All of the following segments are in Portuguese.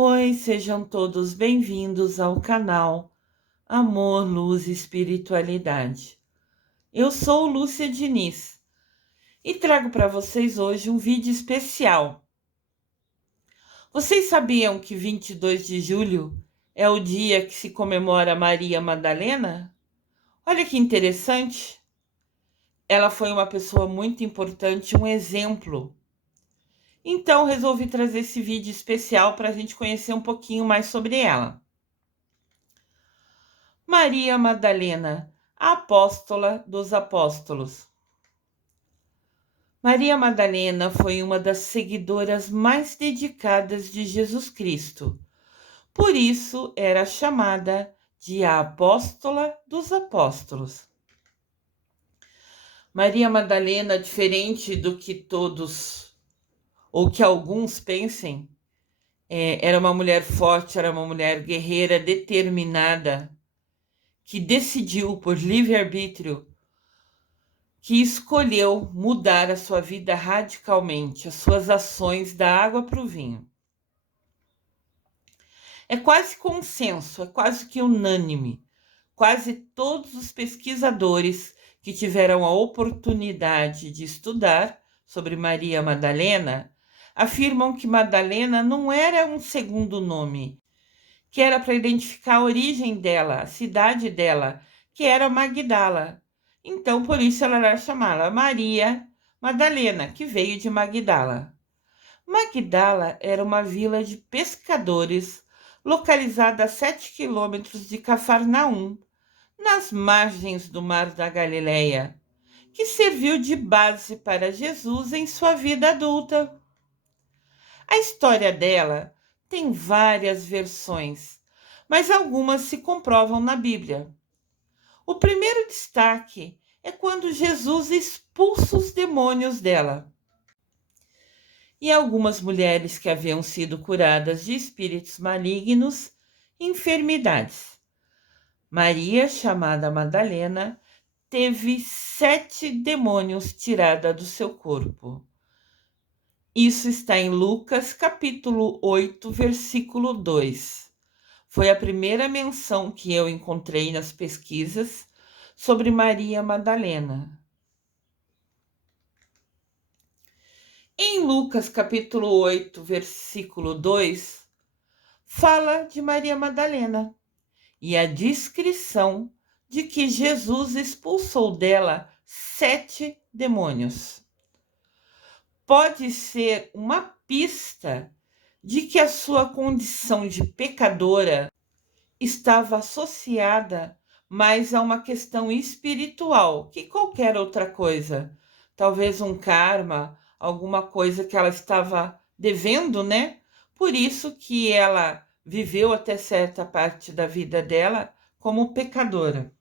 Oi, sejam todos bem-vindos ao canal Amor, Luz e Espiritualidade. Eu sou Lúcia Diniz e trago para vocês hoje um vídeo especial. Vocês sabiam que 22 de julho é o dia que se comemora Maria Madalena? Olha que interessante! Ela foi uma pessoa muito importante, um exemplo. Então, resolvi trazer esse vídeo especial para a gente conhecer um pouquinho mais sobre ela. Maria Madalena, a apóstola dos apóstolos. Maria Madalena foi uma das seguidoras mais dedicadas de Jesus Cristo. Por isso era chamada de a apóstola dos apóstolos. Maria Madalena, diferente do que todos ou que alguns pensem, era uma mulher forte, era uma mulher guerreira, determinada, que decidiu por livre-arbítrio, que escolheu mudar a sua vida radicalmente, as suas ações da água para o vinho. É quase consenso, é quase que unânime. Quase todos os pesquisadores que tiveram a oportunidade de estudar sobre Maria Madalena afirmam que Madalena não era um segundo nome, que era para identificar a origem dela, a cidade dela, que era Magdala. Então, por isso ela era chamada Maria Madalena, que veio de Magdala. Magdala era uma vila de pescadores localizada a 7 quilômetros de Cafarnaum, nas margens do Mar da Galileia, que serviu de base para Jesus em sua vida adulta. A história dela tem várias versões, mas algumas se comprovam na Bíblia. O primeiro destaque é quando Jesus expulsa os demônios dela. E algumas mulheres que haviam sido curadas de espíritos malignos e enfermidades. Maria, chamada Madalena, teve 7 demônios tirados do seu corpo. Isso está em Lucas, capítulo 8, versículo 2. Foi a primeira menção que eu encontrei nas pesquisas sobre Maria Madalena. Em Lucas, capítulo 8, versículo 2, fala de Maria Madalena e a descrição de que Jesus expulsou dela 7 demônios. Pode ser uma pista de que a sua condição de pecadora estava associada mais a uma questão espiritual que qualquer outra coisa. Talvez um karma, alguma coisa que ela estava devendo, né? Por isso que ela viveu até certa parte da vida dela como pecadora.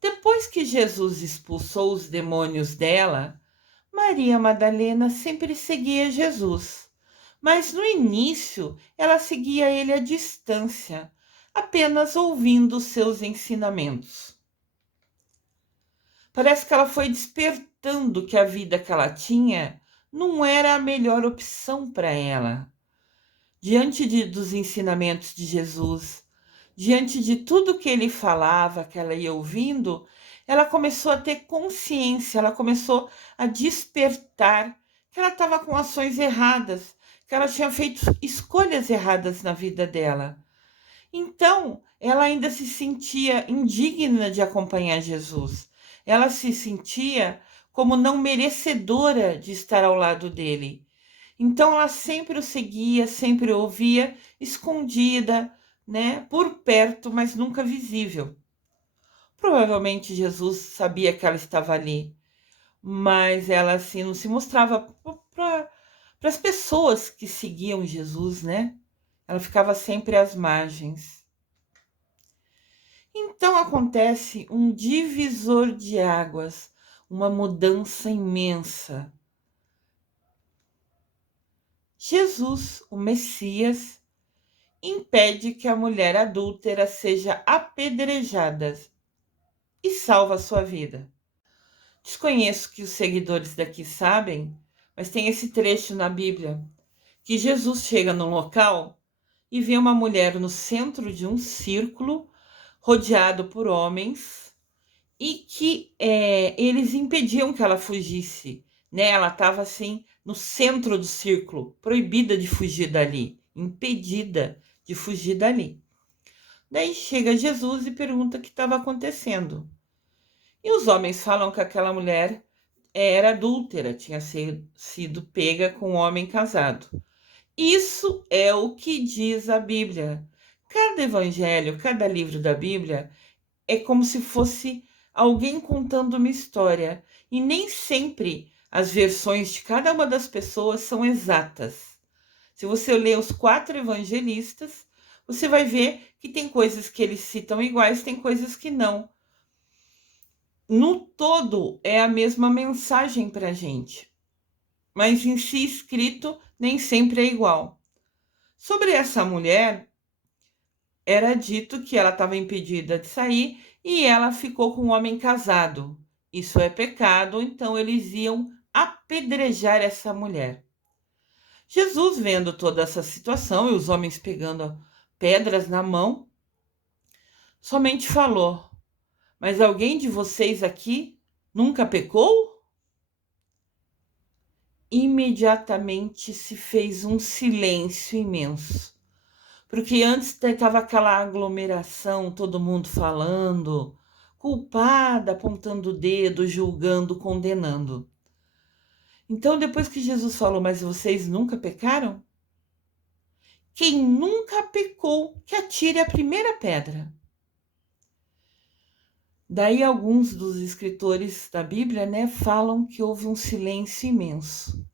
Depois que Jesus expulsou os demônios dela, Maria Madalena sempre seguia Jesus, mas no início ela seguia ele à distância, apenas ouvindo seus ensinamentos. Parece que ela foi despertando que a vida que ela tinha não era a melhor opção para ela. Diante dos ensinamentos de Jesus, diante de tudo que ele falava, que ela ia ouvindo, ela começou a ter consciência, ela começou a despertar que ela estava com ações erradas, que ela tinha feito escolhas erradas na vida dela. Então, ela ainda se sentia indigna de acompanhar Jesus. Ela se sentia como não merecedora de estar ao lado dele. Então, ela sempre o seguia, sempre o ouvia, escondida, né, por perto, mas nunca visível. Provavelmente Jesus sabia que ela estava ali, mas ela assim não se mostrava para as pessoas que seguiam Jesus, né? Ela ficava sempre às margens. Então acontece um divisor de águas, uma mudança imensa. Jesus, o Messias, impede que a mulher adúltera seja apedrejada e salva sua vida. Desconheço que os seguidores daqui sabem, mas tem esse trecho na Bíblia que Jesus chega no local e vê uma mulher no centro de um círculo, rodeado por homens, e que eles impediam que ela fugisse, né? Ela estava assim no centro do círculo, proibida de fugir dali, impedida de fugir dali. Daí chega Jesus e pergunta o que estava acontecendo. E os homens falam que aquela mulher era adúltera, tinha sido pega com um homem casado. Isso é o que diz a Bíblia. Cada evangelho, cada livro da Bíblia é como se fosse alguém contando uma história. E nem sempre as versões de cada uma das pessoas são exatas. Se você ler os 4 evangelistas, você vai ver que tem coisas que eles citam iguais, tem coisas que não. No todo, é a mesma mensagem para a gente, mas em si escrito nem sempre é igual. Sobre essa mulher, era dito que ela estava impedida de sair e ela ficou com um homem casado. Isso é pecado, então eles iam apedrejar essa mulher. Jesus, vendo toda essa situação e os homens pegando pedras na mão, somente falou: Mas alguém de vocês aqui nunca pecou? Imediatamente se fez um silêncio imenso. Porque antes estava aquela aglomeração, todo mundo falando, culpada, apontando o dedo, julgando, condenando. Então, depois que Jesus falou, mas vocês nunca pecaram? Quem nunca pecou, que atire a primeira pedra. Daí alguns dos escritores da Bíblia, né, falam que houve um silêncio imenso.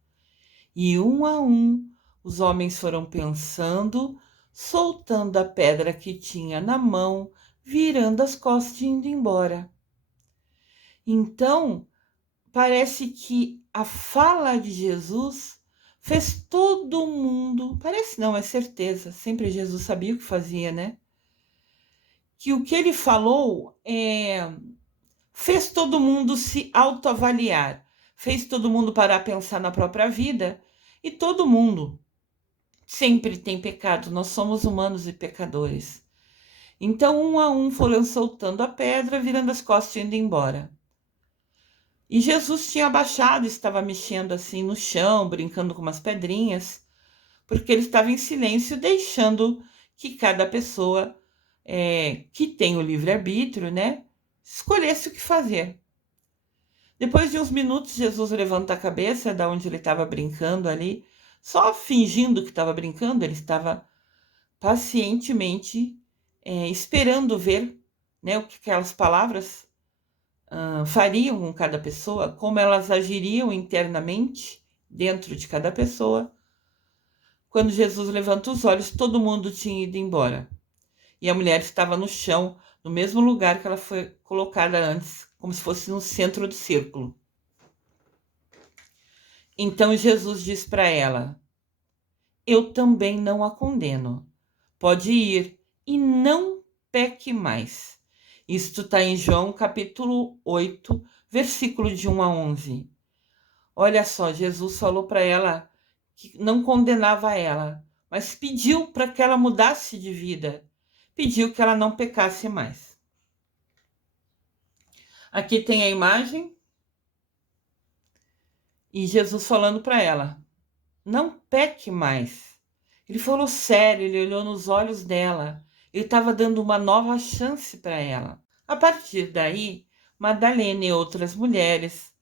E um a um, os homens foram pensando, soltando a pedra que tinha na mão, virando as costas e indo embora. Então, parece que a fala de Jesus fez todo mundo, parece não, é certeza, sempre Jesus sabia o que fazia, né? Que o que ele falou fez todo mundo se autoavaliar, fez todo mundo parar a pensar na própria vida, e todo mundo sempre tem pecado, nós somos humanos e pecadores. Então, um a um foram soltando a pedra, virando as costas e indo embora. E Jesus tinha abaixado, estava mexendo assim no chão, brincando com umas pedrinhas, porque ele estava em silêncio, deixando que cada pessoa que tem o livre-arbítrio, né, escolhesse o que fazer. Depois de uns minutos, Jesus levanta a cabeça da onde ele estava brincando ali, só fingindo que estava brincando, ele estava pacientemente esperando ver, né, o que aquelas palavras fariam com cada pessoa, como elas agiriam internamente dentro de cada pessoa. Quando Jesus levanta os olhos, todo mundo tinha ido embora. E a mulher estava no chão, no mesmo lugar que ela foi colocada antes, como se fosse no centro do círculo. Então Jesus diz para ela: Eu também não a condeno. Pode ir e não peque mais. Isto está em João capítulo 8, versículo de 1 a 11. Olha só, Jesus falou para ela que não condenava ela, mas pediu para que ela mudasse de vida. Pediu que ela não pecasse mais. Aqui tem a imagem e Jesus falando para ela: Não peque mais. Ele falou sério, ele olhou nos olhos dela. Ele estava dando uma nova chance para ela. A partir daí, Madalena e outras mulheres,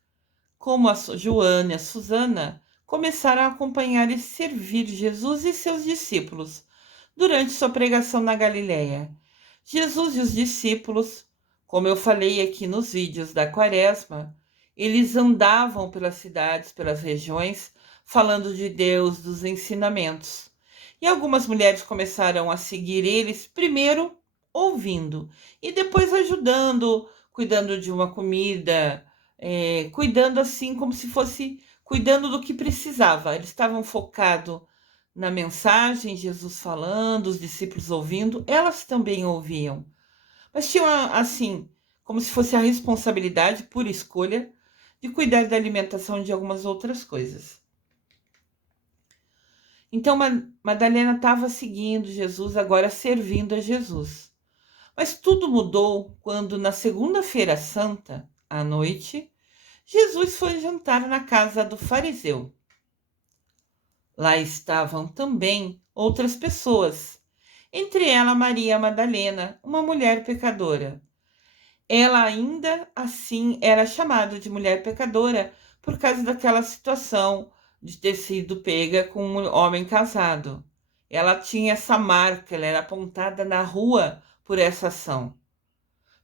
como a Joana e a Susana, começaram a acompanhar e servir Jesus e seus discípulos durante sua pregação na Galileia. Jesus e os discípulos, como eu falei aqui nos vídeos da Quaresma, eles andavam pelas cidades, pelas regiões, falando de Deus, dos ensinamentos. E algumas mulheres começaram a seguir eles, primeiro ouvindo e depois ajudando, cuidando de uma comida, cuidando assim como se fosse cuidando do que precisava. Eles estavam focados na mensagem, Jesus falando, os discípulos ouvindo, elas também ouviam. Mas tinham assim, como se fosse a responsabilidade por escolha de cuidar da alimentação de algumas outras coisas. Então Madalena estava seguindo Jesus, agora servindo a Jesus. Mas tudo mudou quando, na segunda-feira santa, à noite, Jesus foi jantar na casa do fariseu. Lá estavam também outras pessoas, entre elas Maria Madalena, uma mulher pecadora. Ela ainda assim era chamada de mulher pecadora por causa daquela situação de ter sido pega com um homem casado. Ela tinha essa marca, ela era apontada na rua por essa ação.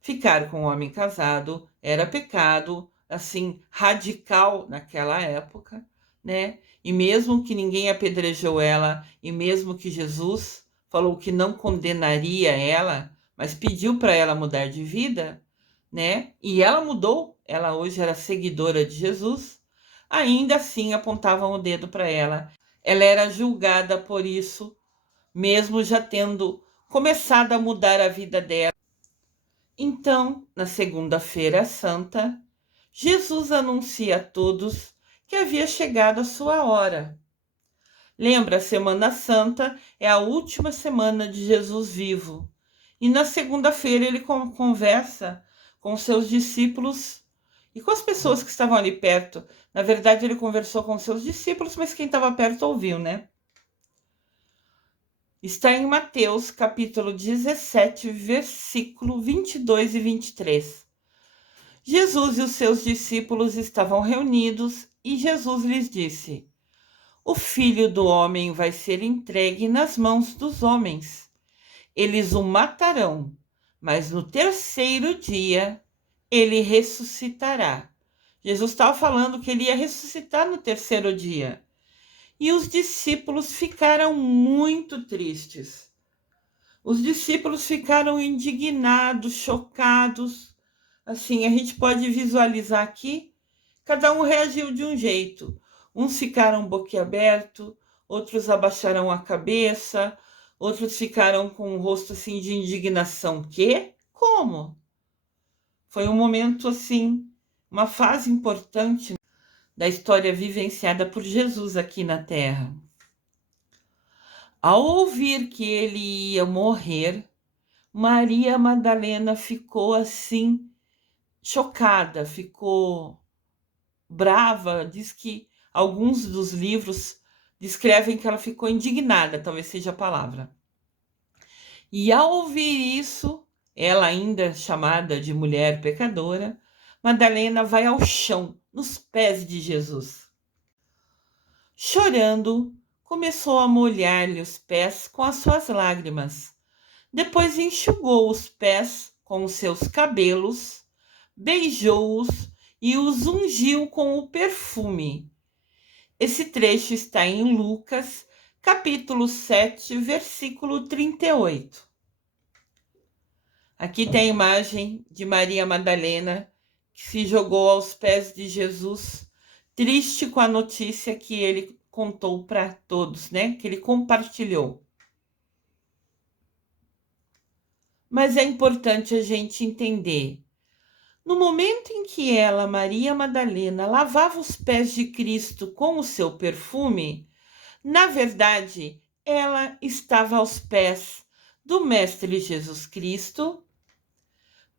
Ficar com um homem casado era pecado, assim, radical naquela época, né? E mesmo que ninguém apedrejou ela, e mesmo que Jesus falou que não condenaria ela, mas pediu para ela mudar de vida, né? E ela mudou, ela hoje era seguidora de Jesus, ainda assim apontavam o dedo para ela. Ela era julgada por isso, mesmo já tendo começado a mudar a vida dela. Então, na segunda-feira santa, Jesus anuncia a todos que havia chegado a sua hora. Lembra, a Semana Santa é a última semana de Jesus vivo. E na segunda-feira ele conversa com seus discípulos e com as pessoas que estavam ali perto. Na verdade, ele conversou com seus discípulos, mas quem estava perto ouviu, né? Está em Mateus, capítulo 17, versículo 22 e 23. Jesus e os seus discípulos estavam reunidos e Jesus lhes disse: O Filho do Homem vai ser entregue nas mãos dos homens. Eles o matarão, mas no terceiro dia ele ressuscitará. Jesus estava falando que ele ia ressuscitar no terceiro dia. E os discípulos ficaram muito tristes. Os discípulos ficaram indignados, chocados. Assim, a gente pode visualizar aqui, cada um reagiu de um jeito. Uns ficaram boquiabertos, outros abaixaram a cabeça, outros ficaram com o rosto assim de indignação. Quê? Como? Foi um momento assim, uma fase importante da história vivenciada por Jesus aqui na Terra. Ao ouvir que ele ia morrer, Maria Madalena ficou assim, chocada, ficou brava. Diz que alguns dos livros descrevem que ela ficou indignada, talvez seja a palavra. E ao ouvir isso, ela ainda chamada de mulher pecadora, Madalena vai ao chão, nos pés de Jesus. Chorando, começou a molhar-lhe os pés com as suas lágrimas. Depois enxugou os pés com os seus cabelos, beijou-os e os ungiu com o perfume. Esse trecho está em Lucas, capítulo 7, versículo 38. Aqui tem a imagem de Maria Madalena, que se jogou aos pés de Jesus, triste com a notícia que ele contou para todos, né? Que ele compartilhou. Mas é importante a gente entender. No momento em que ela, Maria Madalena, lavava os pés de Cristo com o seu perfume, na verdade, ela estava aos pés do Mestre Jesus Cristo,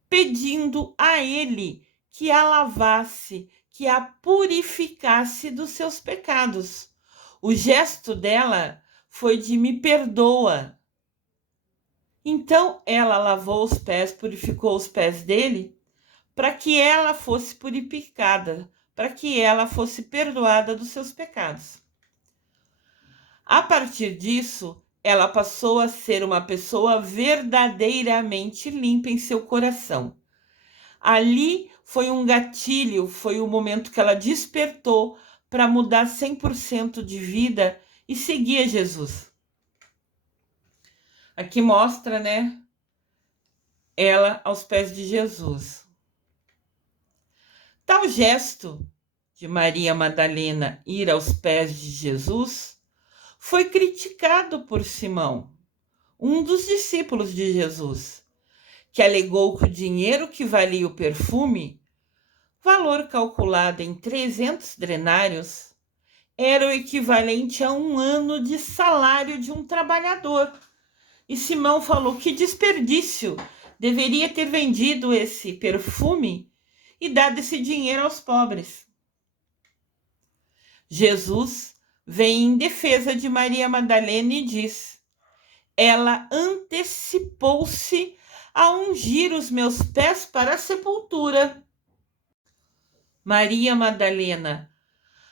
pedindo a ele que a lavasse, que a purificasse dos seus pecados. O gesto dela foi de me perdoa. Então ela lavou os pés, purificou os pés dele, para que ela fosse purificada, para que ela fosse perdoada dos seus pecados. A partir disso, ela passou a ser uma pessoa verdadeiramente limpa em seu coração. Ali foi um gatilho, foi o momento que ela despertou para mudar 100% de vida e seguir a Jesus. Aqui mostra, né, ela aos pés de Jesus. Tal gesto de Maria Madalena ir aos pés de Jesus foi criticado por Simão, um dos discípulos de Jesus, que alegou que o dinheiro que valia o perfume, valor calculado em 300 denários, era o equivalente a 1 ano de salário de um trabalhador. E Simão falou: que desperdício! Deveria ter vendido esse perfume e dado esse dinheiro aos pobres. Jesus vem em defesa de Maria Madalena e diz: ela antecipou-se a ungir os meus pés para a sepultura. Maria Madalena,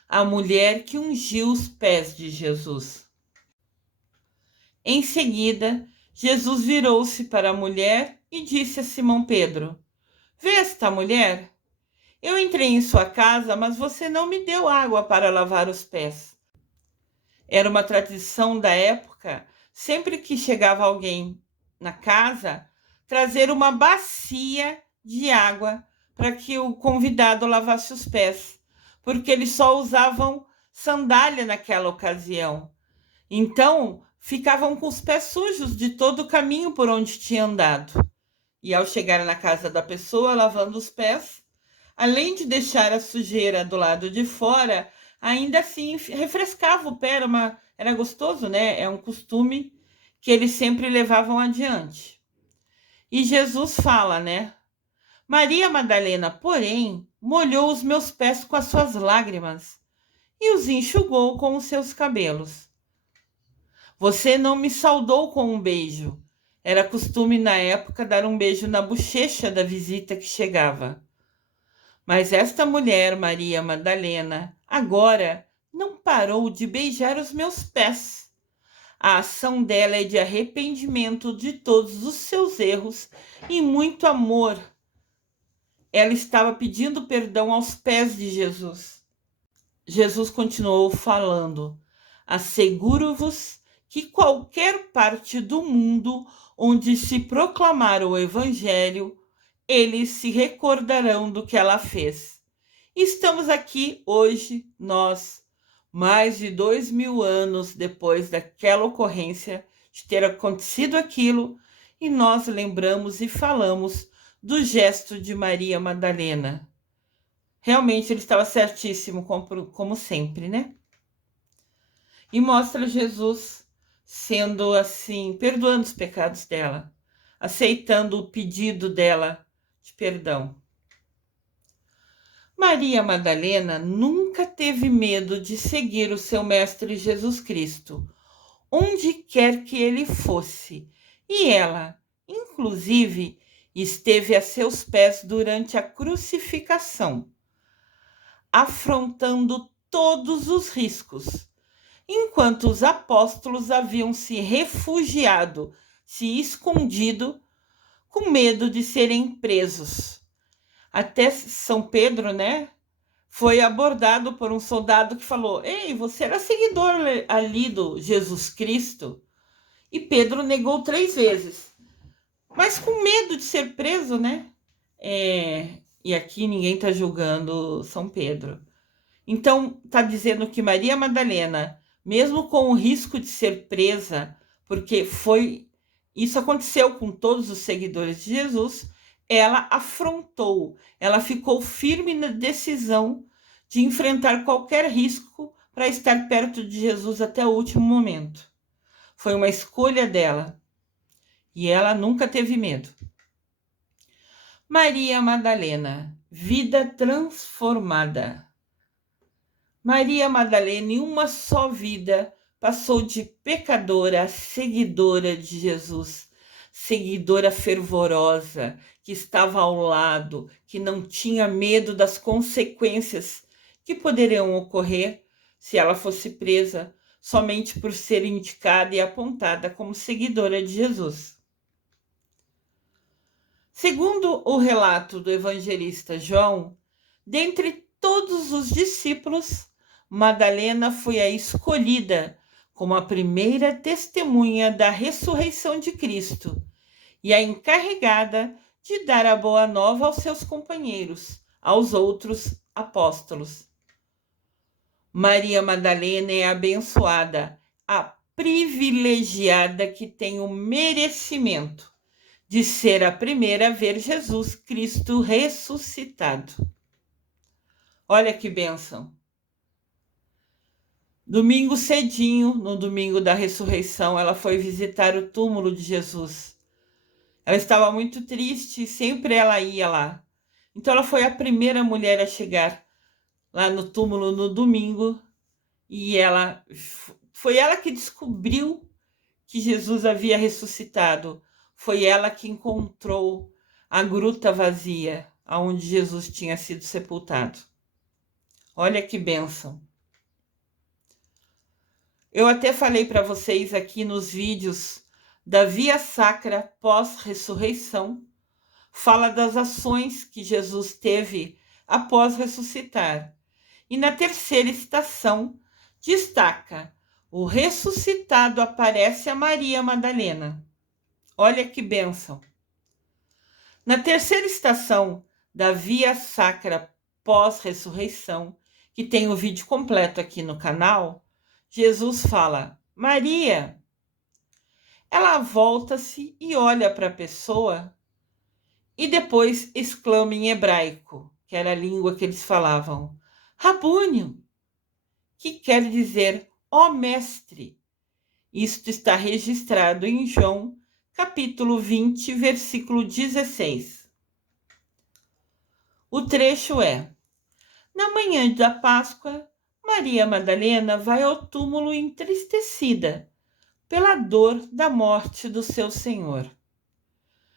a mulher que ungiu os pés de Jesus. Em seguida, Jesus virou-se para a mulher e disse a Simão Pedro: vê esta mulher? Eu entrei em sua casa, mas você não me deu água para lavar os pés. Era uma tradição da época, sempre que chegava alguém na casa, trazer uma bacia de água para que o convidado lavasse os pés, porque eles só usavam sandália naquela ocasião. Então, ficavam com os pés sujos de todo o caminho por onde tinha andado. E ao chegar na casa da pessoa, lavando os pés, além de deixar a sujeira do lado de fora, ainda assim refrescava o pé, era gostoso, né? É um costume que eles sempre levavam adiante. E Jesus fala, né? Maria Madalena, porém, molhou os meus pés com as suas lágrimas e os enxugou com os seus cabelos. Você não me saudou com um beijo. Era costume na época dar um beijo na bochecha da visita que chegava. Mas esta mulher, Maria Madalena, agora não parou de beijar os meus pés. A ação dela é de arrependimento de todos os seus erros e muito amor. Ela estava pedindo perdão aos pés de Jesus. Jesus continuou falando: asseguro-vos que qualquer parte do mundo onde se proclamar o Evangelho, eles se recordarão do que ela fez. Estamos aqui hoje, nós, mais de 2000 anos depois daquela ocorrência, de ter acontecido aquilo, e nós lembramos e falamos do gesto de Maria Madalena. Realmente ele estava certíssimo, como sempre, né? E mostra Jesus sendo assim, perdoando os pecados dela, aceitando o pedido dela de perdão. Maria Madalena nunca teve medo de seguir o seu mestre Jesus Cristo, onde quer que ele fosse, e ela, inclusive, esteve a seus pés durante a crucificação, afrontando todos os riscos, enquanto os apóstolos haviam se refugiado, se escondido, com medo de serem presos. Até São Pedro, né, foi abordado por um soldado que falou: ei, você era seguidor ali do Jesus Cristo? E Pedro negou 3 vezes, mas com medo de ser preso, né? E aqui ninguém está julgando São Pedro. Então, está dizendo que Maria Madalena, mesmo com o risco de ser presa, porque isso aconteceu com todos os seguidores de Jesus, ela afrontou, ela ficou firme na decisão de enfrentar qualquer risco para estar perto de Jesus até o último momento. Foi uma escolha dela e ela nunca teve medo. Maria Madalena, vida transformada. Maria Madalena, em uma só vida, passou de pecadora a seguidora de Jesus, seguidora fervorosa, que estava ao lado, que não tinha medo das consequências que poderiam ocorrer se ela fosse presa somente por ser indicada e apontada como seguidora de Jesus. Segundo o relato do evangelista João, dentre todos os discípulos, Madalena foi a escolhida como a primeira testemunha da ressurreição de Cristo e a encarregada de dar a boa nova aos seus companheiros, aos outros apóstolos. Maria Madalena é abençoada, a privilegiada que tem o merecimento de ser a primeira a ver Jesus Cristo ressuscitado. Olha que bênção! Domingo cedinho, no domingo da ressurreição, ela foi visitar o túmulo de Jesus. Ela estava muito triste e sempre ela ia lá. Então ela foi a primeira mulher a chegar lá no túmulo no domingo e foi ela que descobriu que Jesus havia ressuscitado. Foi ela que encontrou a gruta vazia, aonde Jesus tinha sido sepultado. Olha que bênção. Eu até falei para vocês aqui nos vídeos da Via Sacra pós-ressurreição, fala das ações que Jesus teve após ressuscitar. E na terceira estação, destaca: o ressuscitado aparece a Maria Madalena. Olha que bênção! Na terceira estação da Via Sacra pós-ressurreição, que tem o vídeo completo aqui no canal, Jesus fala: Maria. Ela volta-se e olha para a pessoa e depois exclama em hebraico, que era a língua que eles falavam, Rabúnio, que quer dizer ó mestre. Isto está registrado em João, capítulo 20, versículo 16. O trecho é: na manhã da Páscoa, Maria Madalena vai ao túmulo entristecida pela dor da morte do seu Senhor.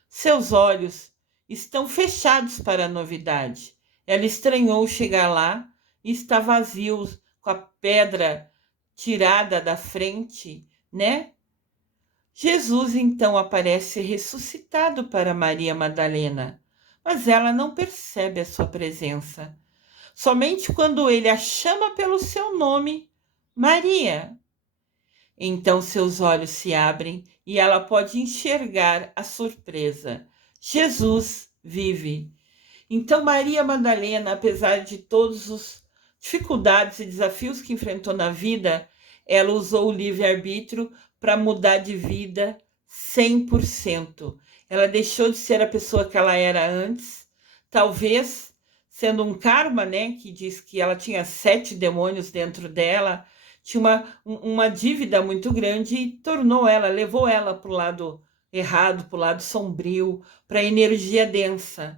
Seus olhos estão fechados para a novidade. Ela estranhou chegar lá e está vazio, com a pedra tirada da frente, né? Jesus então aparece ressuscitado para Maria Madalena, mas ela não percebe a sua presença. Somente quando ele a chama pelo seu nome, Maria. Então seus olhos se abrem e ela pode enxergar a surpresa. Jesus vive. Então Maria Madalena, apesar de todas as dificuldades e desafios que enfrentou na vida, ela usou o livre-arbítrio para mudar de vida 100%. Ela deixou de ser a pessoa que ela era antes, talvez sendo um karma, né, que diz que ela tinha 7 demônios dentro dela, tinha uma dívida muito grande e levou ela para o lado errado, para o lado sombrio, para a energia densa.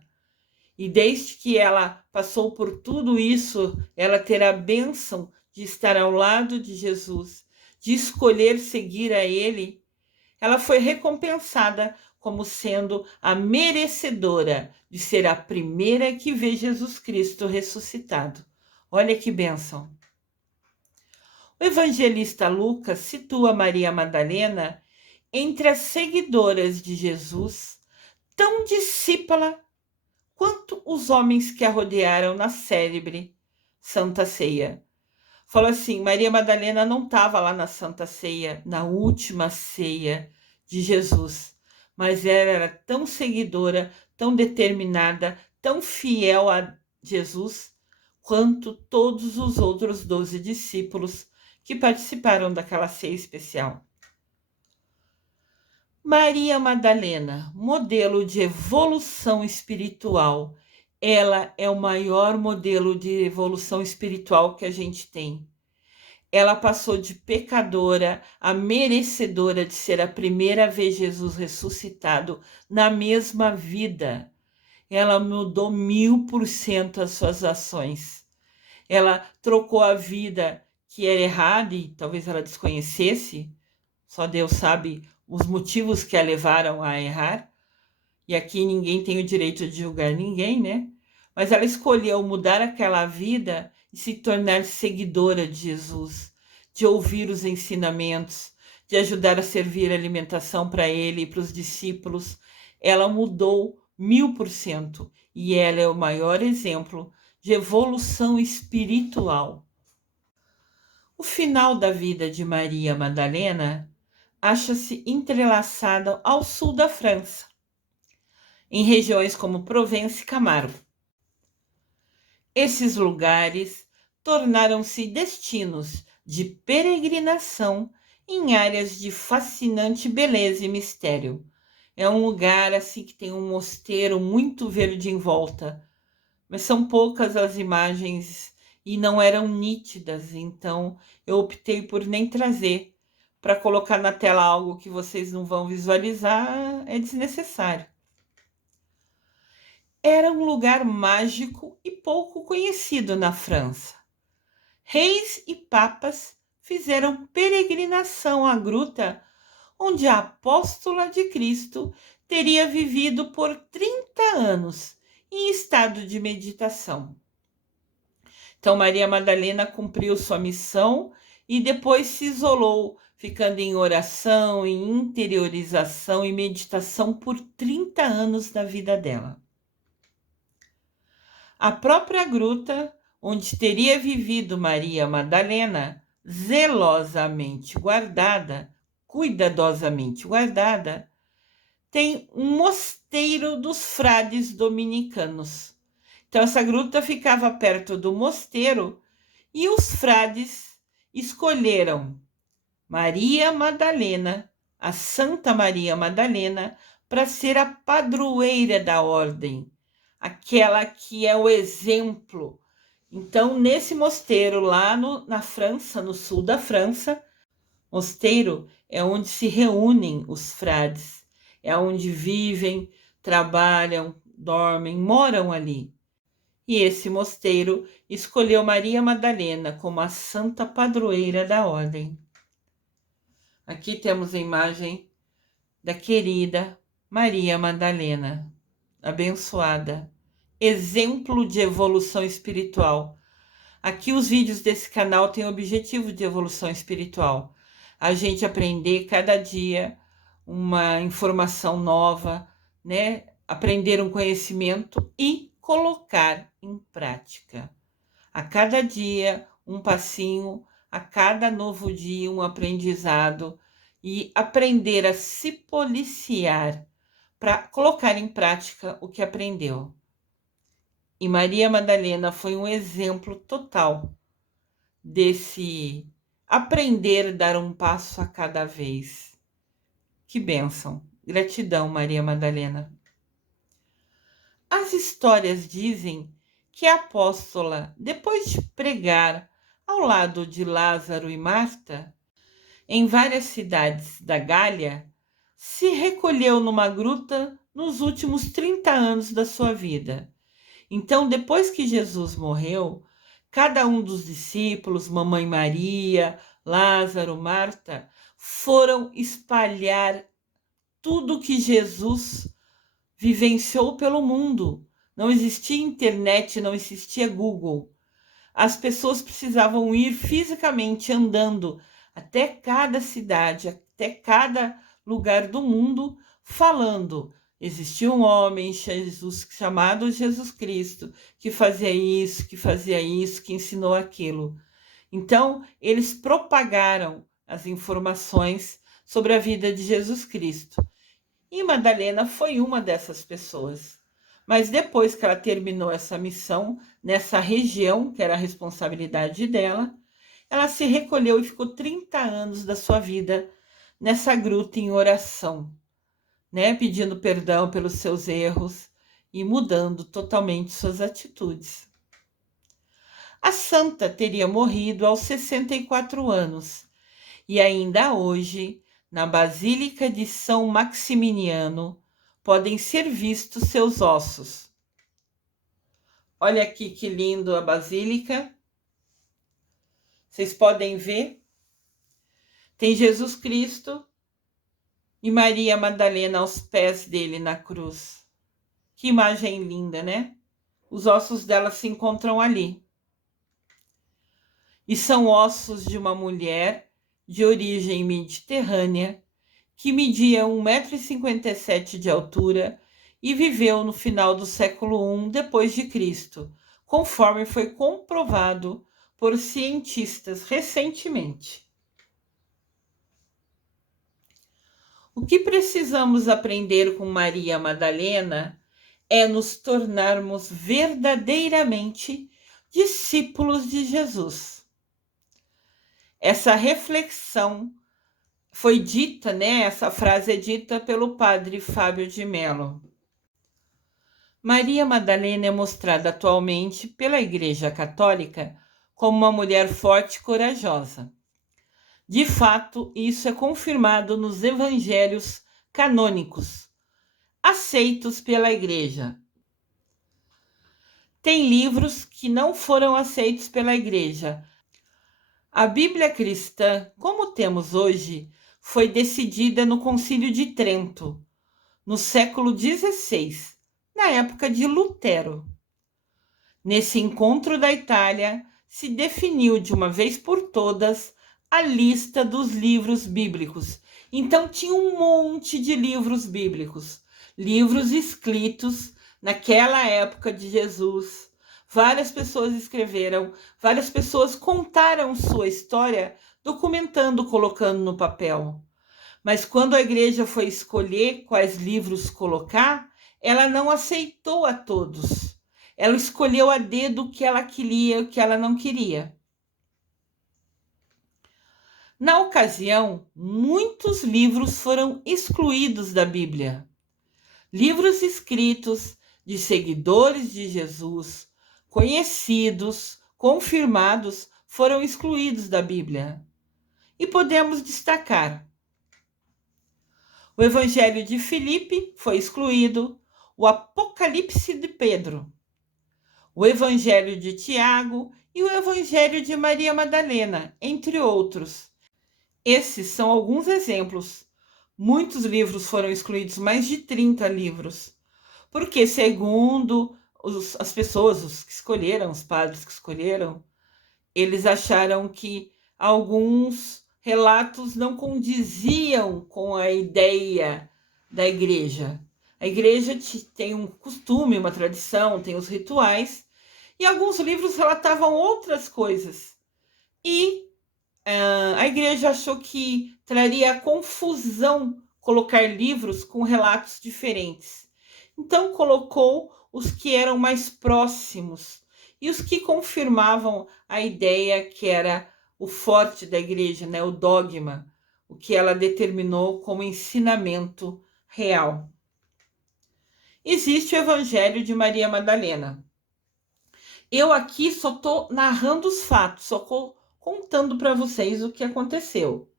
E desde que ela passou por tudo isso, ela terá a bênção de estar ao lado de Jesus, de escolher seguir a Ele. Ela foi recompensada como sendo a merecedora de ser a primeira que vê Jesus Cristo ressuscitado. Olha que bênção! O evangelista Lucas situa Maria Madalena entre as seguidoras de Jesus, tão discípula quanto os homens que a rodearam na célebre Santa Ceia. Falou assim, Maria Madalena não estava lá na Santa Ceia, na última ceia de Jesus, mas ela era tão seguidora, tão determinada, tão fiel a Jesus, quanto todos os outros 12 discípulos que participaram daquela ceia especial. Maria Madalena, modelo de evolução espiritual. Ela é o maior modelo de evolução espiritual que a gente tem. Ela passou de pecadora a merecedora de ser a primeira a ver Jesus ressuscitado na mesma vida. Ela mudou 1000% as suas ações. Ela trocou a vida que era errada e talvez ela desconhecesse, só Deus sabe os motivos que a levaram a errar, e aqui ninguém tem o direito de julgar ninguém, né? Mas ela escolheu mudar aquela vida e se tornar seguidora de Jesus, de ouvir os ensinamentos, de ajudar a servir a alimentação para ele e para os discípulos. Ela mudou 1000% e ela é o maior exemplo de evolução espiritual. O final da vida de Maria Madalena acha-se entrelaçada ao sul da França, em regiões como Provença e Camargo. Esses lugares tornaram-se destinos de peregrinação em áreas de fascinante beleza e mistério. É um lugar assim que tem um mosteiro muito verde em volta, mas são poucas as imagens e não eram nítidas, então eu optei por nem trazer. Para colocar na tela algo que vocês não vão visualizar é desnecessário. Era um lugar mágico e pouco conhecido na França. Reis e papas fizeram peregrinação à gruta onde a apóstola de Cristo teria vivido por 30 anos em estado de meditação. Então, Maria Madalena cumpriu sua missão e depois se isolou, ficando em oração, em interiorização e meditação por 30 anos da vida dela. A própria gruta onde teria vivido Maria Madalena, zelosamente guardada, cuidadosamente guardada, tem um mosteiro dos frades dominicanos. Então, essa gruta ficava perto do mosteiro e os frades escolheram Maria Madalena, a Santa Maria Madalena, para ser a padroeira da ordem, aquela que é o exemplo. Então, nesse mosteiro lá na França, no sul da França, mosteiro é onde se reúnem os frades, é onde vivem, trabalham, dormem, moram ali. E esse mosteiro escolheu Maria Madalena como a santa padroeira da ordem. Aqui temos a imagem da querida Maria Madalena, abençoada, exemplo de evolução espiritual. Aqui os vídeos desse canal têm o objetivo de evolução espiritual. A gente aprender cada dia uma informação nova, né? Aprender um conhecimento e colocar em prática. A cada dia, um passinho, a cada novo dia, um aprendizado e aprender a se policiar para colocar em prática o que aprendeu. E Maria Madalena foi um exemplo total desse aprender a dar um passo a cada vez. Que bênção! Gratidão, Maria Madalena. As histórias dizem que a apóstola, depois de pregar ao lado de Lázaro e Marta, em várias cidades da Gália, se recolheu numa gruta nos últimos 30 anos da sua vida. Então, depois que Jesus morreu, cada um dos discípulos, Mamãe Maria, Lázaro, Marta, foram espalhar tudo que Jesus vivenciou pelo mundo. Não existia internet, não existia Google. As pessoas precisavam ir fisicamente andando até cada cidade, até cada lugar do mundo, falando. Existia um homem, Jesus, chamado Jesus Cristo, que fazia isso, que ensinou aquilo. Então, eles propagaram as informações sobre a vida de Jesus Cristo. E Madalena foi uma dessas pessoas. Mas depois que ela terminou essa missão, nessa região, que era a responsabilidade dela, ela se recolheu e ficou 30 anos da sua vida nessa gruta em oração, né? Pedindo perdão pelos seus erros e mudando totalmente suas atitudes. A santa teria morrido aos 64 anos e ainda hoje, na Basílica de São Maximiniano, podem ser vistos seus ossos. Olha aqui que lindo a basílica. Vocês podem ver. Tem Jesus Cristo e Maria Madalena aos pés dele na cruz. Que imagem linda, né? Os ossos dela se encontram ali. E são ossos de uma mulher de origem mediterrânea que media 1,57 m de altura e viveu no final do século I depois de Cristo, conforme foi comprovado por cientistas recentemente. O que precisamos aprender com Maria Madalena é nos tornarmos verdadeiramente discípulos de Jesus. Essa reflexão foi dita, né? Essa frase é dita pelo padre Fábio de Mello. Maria Madalena é mostrada atualmente pela Igreja Católica como uma mulher forte e corajosa. De fato, isso é confirmado nos evangelhos canônicos, aceitos pela Igreja. Tem livros que não foram aceitos pela Igreja. A Bíblia cristã, como temos hoje, foi decidida no Concílio de Trento, no século XVI, na época de Lutero. Nesse encontro da Itália, se definiu de uma vez por todas a lista dos livros bíblicos. Então tinha um monte de livros bíblicos, livros escritos naquela época de Jesus. Várias pessoas escreveram, várias pessoas contaram sua história, documentando, colocando no papel. Mas quando a igreja foi escolher quais livros colocar, ela não aceitou a todos. Ela escolheu a dedo o que ela queria e o que ela não queria. Na ocasião, muitos livros foram excluídos da Bíblia. Livros escritos de seguidores de Jesus, conhecidos, confirmados, foram excluídos da Bíblia. E podemos destacar: o Evangelho de Filipe foi excluído, o Apocalipse de Pedro, o Evangelho de Tiago e o Evangelho de Maria Madalena, entre outros. Esses são alguns exemplos. Muitos livros foram excluídos, mais de 30 livros, porque, segundo as pessoas, os que escolheram, os padres que escolheram, eles acharam que alguns relatos não condiziam com a ideia da igreja. A igreja tem um costume, uma tradição, tem os rituais, e alguns livros relatavam outras coisas. E a igreja achou que traria confusão colocar livros com relatos diferentes. Então colocou os que eram mais próximos e os que confirmavam a ideia que era o forte da igreja, né? O dogma, o que ela determinou como ensinamento real. Existe o Evangelho de Maria Madalena. Eu aqui só estou narrando os fatos, só estou contando para vocês o que aconteceu.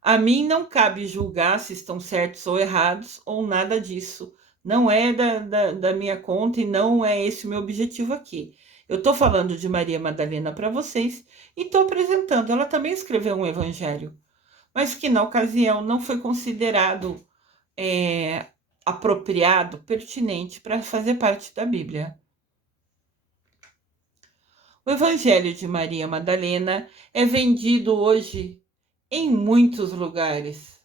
A mim não cabe julgar se estão certos ou errados, ou nada disso. Não é da minha conta e não é esse o meu objetivo aqui. Eu estou falando de Maria Madalena para vocês e estou apresentando. Ela também escreveu um evangelho, mas que na ocasião não foi considerado apropriado, pertinente para fazer parte da Bíblia. O Evangelho de Maria Madalena é vendido hoje em muitos lugares.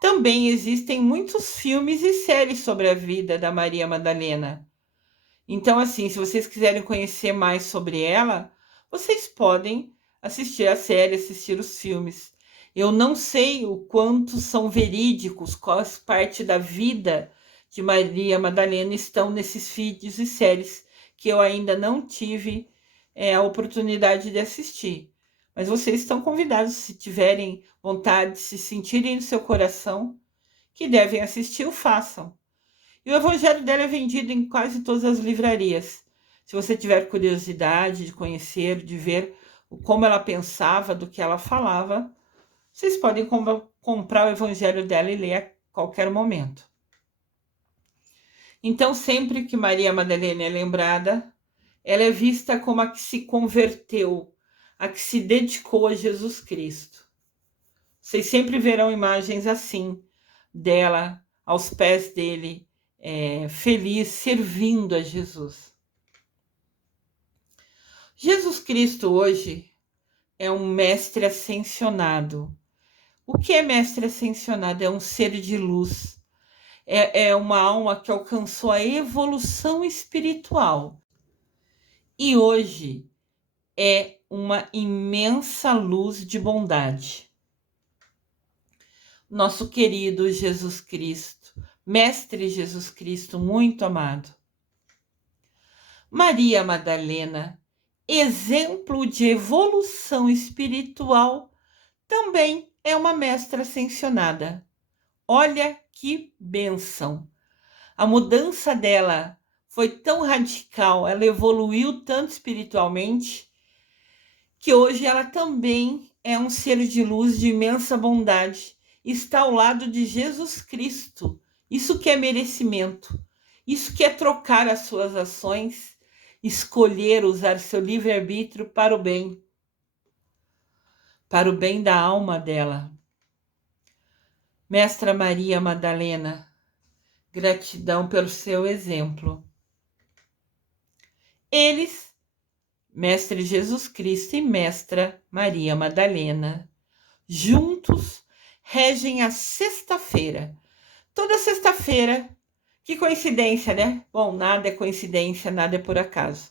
Também existem muitos filmes e séries sobre a vida da Maria Madalena. Então, assim, se vocês quiserem conhecer mais sobre ela, vocês podem assistir a série, assistir os filmes. Eu não sei o quanto são verídicos, qual parte da vida de Maria Madalena estão nesses vídeos e séries que eu ainda não tive a oportunidade de assistir. Mas vocês estão convidados, se tiverem vontade, se sentirem no seu coração, que devem assistir, o façam. E o evangelho dela é vendido em quase todas as livrarias. Se você tiver curiosidade de conhecer, de ver como ela pensava, do que ela falava, vocês podem comprar o evangelho dela e ler a qualquer momento. Então, sempre que Maria Madalena é lembrada, ela é vista como a que se converteu, a que se dedicou a Jesus Cristo. Vocês sempre verão imagens assim, dela aos pés dele, feliz, servindo a Jesus. Jesus Cristo hoje é um mestre ascensionado. O que é mestre ascensionado? É um ser de luz. É uma alma que alcançou a evolução espiritual. E hoje é uma imensa luz de bondade. Nosso querido Jesus Cristo, Mestre Jesus Cristo, muito amado. Maria Madalena, exemplo de evolução espiritual, também é uma mestra ascensionada. Olha que bênção! A mudança dela foi tão radical, ela evoluiu tanto espiritualmente, que hoje ela também é um ser de luz de imensa bondade, está ao lado de Jesus Cristo. Isso que é merecimento, isso que é trocar as suas ações, escolher usar seu livre-arbítrio para o bem da alma dela. Mestra Maria Madalena, gratidão pelo seu exemplo. Eles, Mestre Jesus Cristo e Mestra Maria Madalena, juntos regem a sexta-feira. Toda sexta-feira, que coincidência, né? Bom, nada é coincidência, nada é por acaso.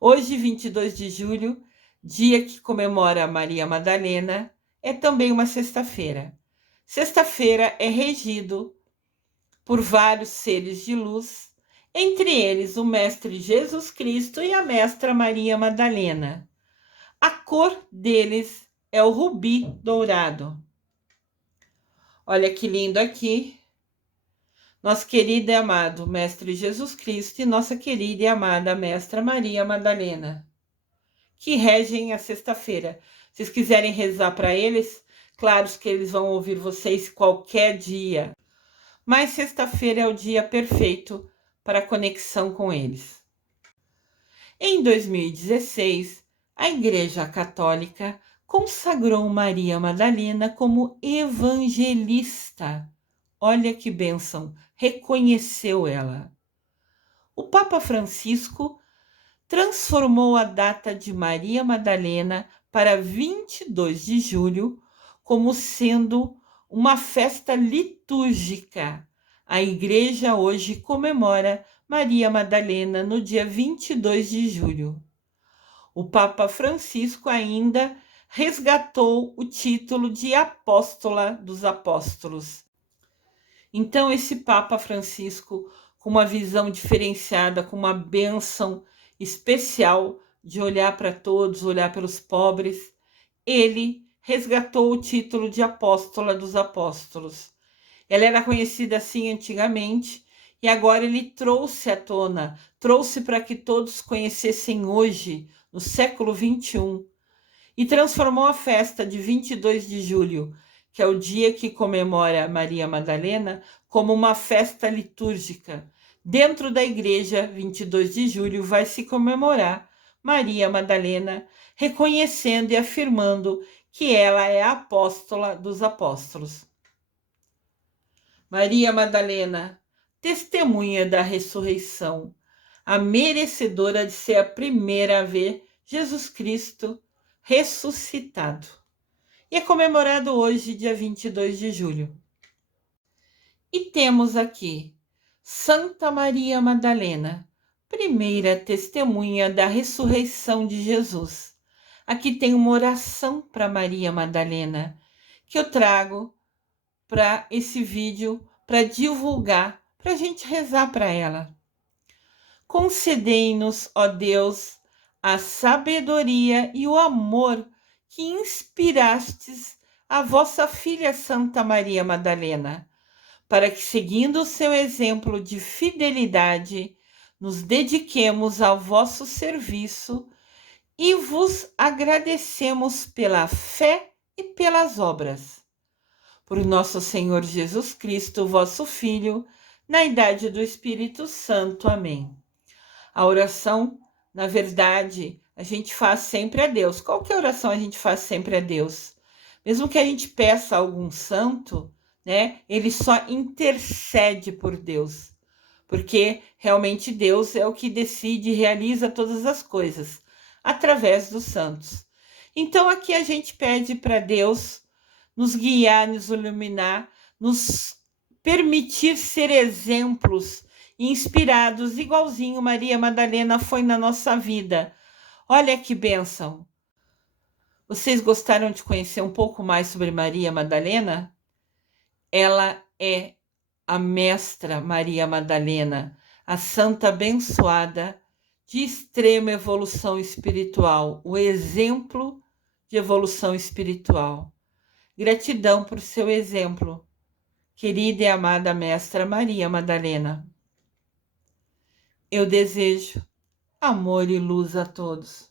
Hoje, 22 de julho, dia que comemora Maria Madalena, é também uma sexta-feira. Sexta-feira é regido por vários seres de luz, entre eles o Mestre Jesus Cristo e a Mestra Maria Madalena. A cor deles é o rubi dourado. Olha que lindo aqui. Nosso querido e amado Mestre Jesus Cristo e nossa querida e amada Mestra Maria Madalena, que regem a sexta-feira. Se vocês quiserem rezar para eles, claro que eles vão ouvir vocês qualquer dia, mas sexta-feira é o dia perfeito para a conexão com eles. Em 2016, a Igreja Católica consagrou Maria Madalena como evangelista. Olha que bênção, reconheceu ela. O Papa Francisco transformou a data de Maria Madalena para 22 de julho como sendo uma festa litúrgica. A Igreja hoje comemora Maria Madalena no dia 22 de julho. O Papa Francisco ainda resgatou o título de Apóstola dos Apóstolos. Então, esse Papa Francisco, com uma visão diferenciada, com uma bênção especial de olhar para todos, olhar pelos pobres, ele resgatou o título de Apóstola dos Apóstolos. Ela era conhecida assim antigamente e agora ele trouxe à tona, trouxe para que todos conhecessem hoje, no século XXI, e transformou a festa de 22 de julho, que é o dia que comemora Maria Madalena, como uma festa litúrgica. Dentro da igreja, 22 de julho, vai se comemorar Maria Madalena, reconhecendo e afirmando que ela é a apóstola dos apóstolos. Maria Madalena, testemunha da ressurreição, a merecedora de ser a primeira a ver Jesus Cristo ressuscitado. E é comemorado hoje, dia 22 de julho. E temos aqui Santa Maria Madalena, primeira testemunha da ressurreição de Jesus. Aqui tem uma oração para Maria Madalena, que eu trago para esse vídeo, para divulgar, para a gente rezar para ela. Concedei-nos, ó Deus, a sabedoria e o amor que inspirastes a vossa filha Santa Maria Madalena, para que, seguindo o seu exemplo de fidelidade, nos dediquemos ao vosso serviço e vos agradecemos pela fé e pelas obras. Por nosso Senhor Jesus Cristo, vosso Filho, na idade do Espírito Santo. Amém. A oração, na verdade, a gente faz sempre a Deus. Qual que é a oração a gente faz sempre a Deus? Mesmo que a gente peça a algum santo, né, ele só intercede por Deus, porque realmente Deus é o que decide e realiza todas as coisas, através dos santos. Então aqui a gente pede para Deus nos guiar, nos iluminar, nos permitir ser exemplos inspirados, igualzinho Maria Madalena foi na nossa vida. Olha que bênção! Vocês gostaram de conhecer um pouco mais sobre Maria Madalena? Ela é a Mestra Maria Madalena, a santa abençoada de extrema evolução espiritual, o exemplo de evolução espiritual. Gratidão por seu exemplo, querida e amada Mestra Maria Madalena. Eu desejo amor e luz a todos.